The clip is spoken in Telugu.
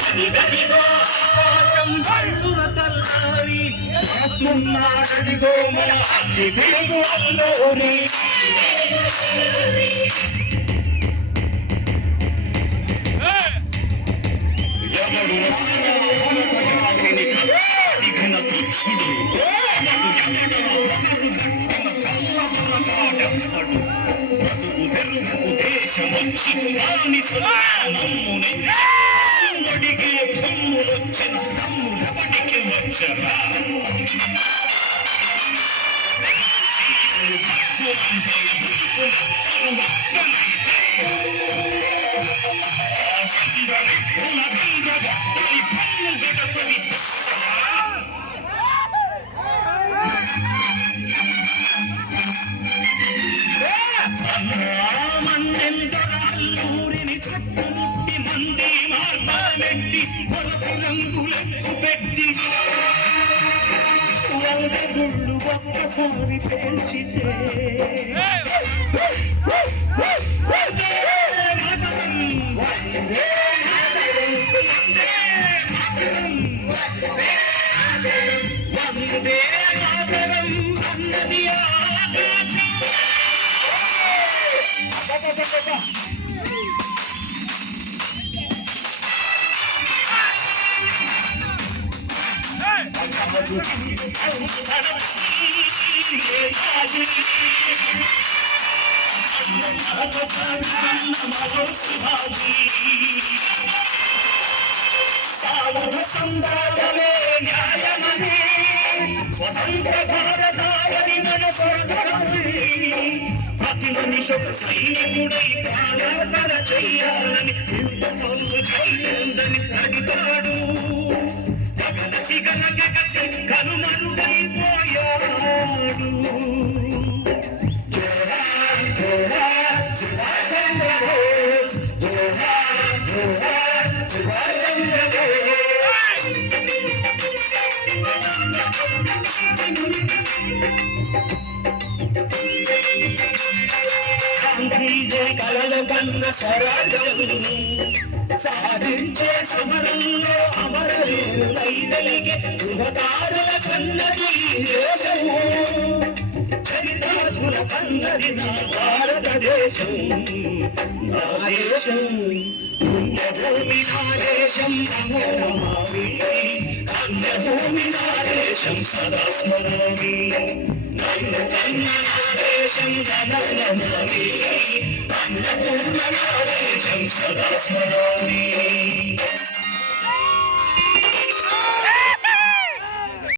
అదిగదిగో ఆకాశం బళ్ళున తల్లారి వస్తున్నాడదిగో మన అగ్ని వెలుగు అల్లూరి ఎవడు ఘన తుచ్చుడు బతుకు తెరుగు దేశమొచ్చి రాని సొమ్ముని అడిగే తమ్ములొచ్చిన తమ్ముడబడికి వచ్చరా మందెందరాల్లూరిని చుట్టుముట్టి మంది మార్గాలెట్టి పొరకు రంగులెక్కు పెట్టి గుళ్ళు ఒక్కసారి పేల్చితే వందే మాతరం అన్నది ఆకాశం సాధు సందాలే న్యాయమని స్వతంత్ర భారతాయని మనసోదరమై ప్రతి మనిషి ఒక సైనికుడై ప్రాణార్పణ చెయ్యాలని యుద్ధ పనులు చెయ్యందని అడిగాడు గగనసి గనగసి కనుమరుగైపోయాడు జోహార్ జోహార్ సుభాష్ చంద్ర బోస్ జోహార్ జోహార్ సుభాష్ చంద్ర బోస్ గాంధీజీ కలలు కన్న స్వరాజ్యం సాధించే సమరంలో అమరవీరులై వెలిగే యువతారుల కన్నది దేశము చరితార్థుల కన్నది నా భారతదేశం నా దేశం పుణ్యభూమి నా దేశం నమో నమామి అన్యభూమి నా దేశం సదా స్మరామి నన్ను కన్న నా దేశం నమో నమామి అన్నపూర్ణ నా దేశం సదా స్మరామి